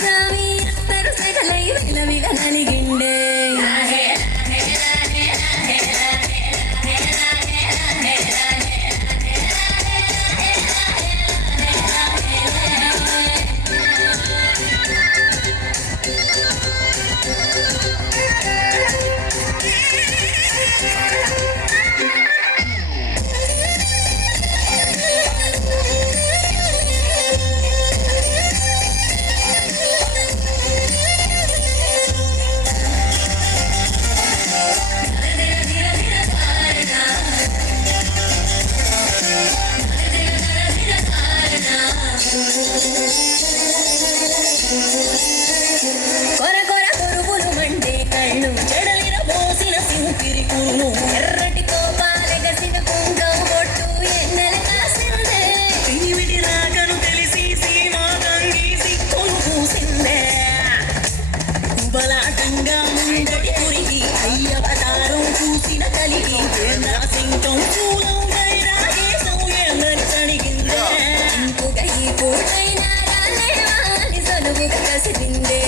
స్వామి అత్తరు సెగలై విలవిల నలిగిండే ఎర్రటి కోపాలెగసిన కుంకం బొట్టు ఎన్నెల కాసిందే పిడివిడి రాకను తెలిసి సీమా తంగీసి కొను పూసిందే బలాటంగా ముందడి కురిగి అయ్యవతారం చూసిన కలిగి నా సింకం చూలం గైరాగేశం ఎందని తడిగిందే ఇంపుగా ఈ పూటైనా రాలేవాని సలువుగా కసిరిందే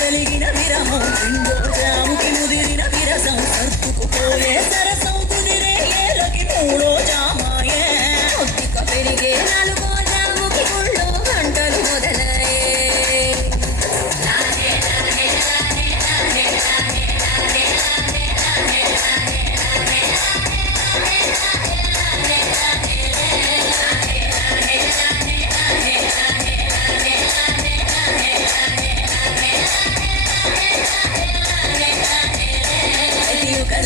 కలిగిన విరహం రెండో జాముకి ముదిరిన విరసం సర్దుకుపోయే సరసం కుదిరే ఏలకి మూడో జామాయే కొద్దిగా పెరిగే నాలుగో జాముకి గుళ్ళో గంటలు మొదలయ్యే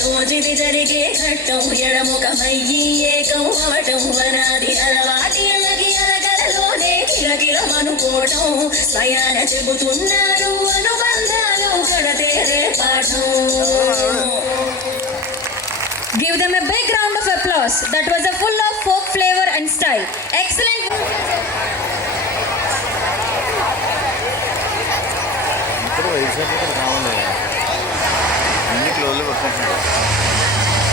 రోజుది జరిగే ఘట్టం ఎడముఖమయ్యి ఏకం అవటం వనాది అలవాటి అలగి అలగలలోనే కిలకిలమనుకోవటం స్వయాన చెబుతున్నాను అనుబంధాలు గడతేరే పాఠం. Give them a big round of applause. That was a full of folk flavor and style. Excellent. Pero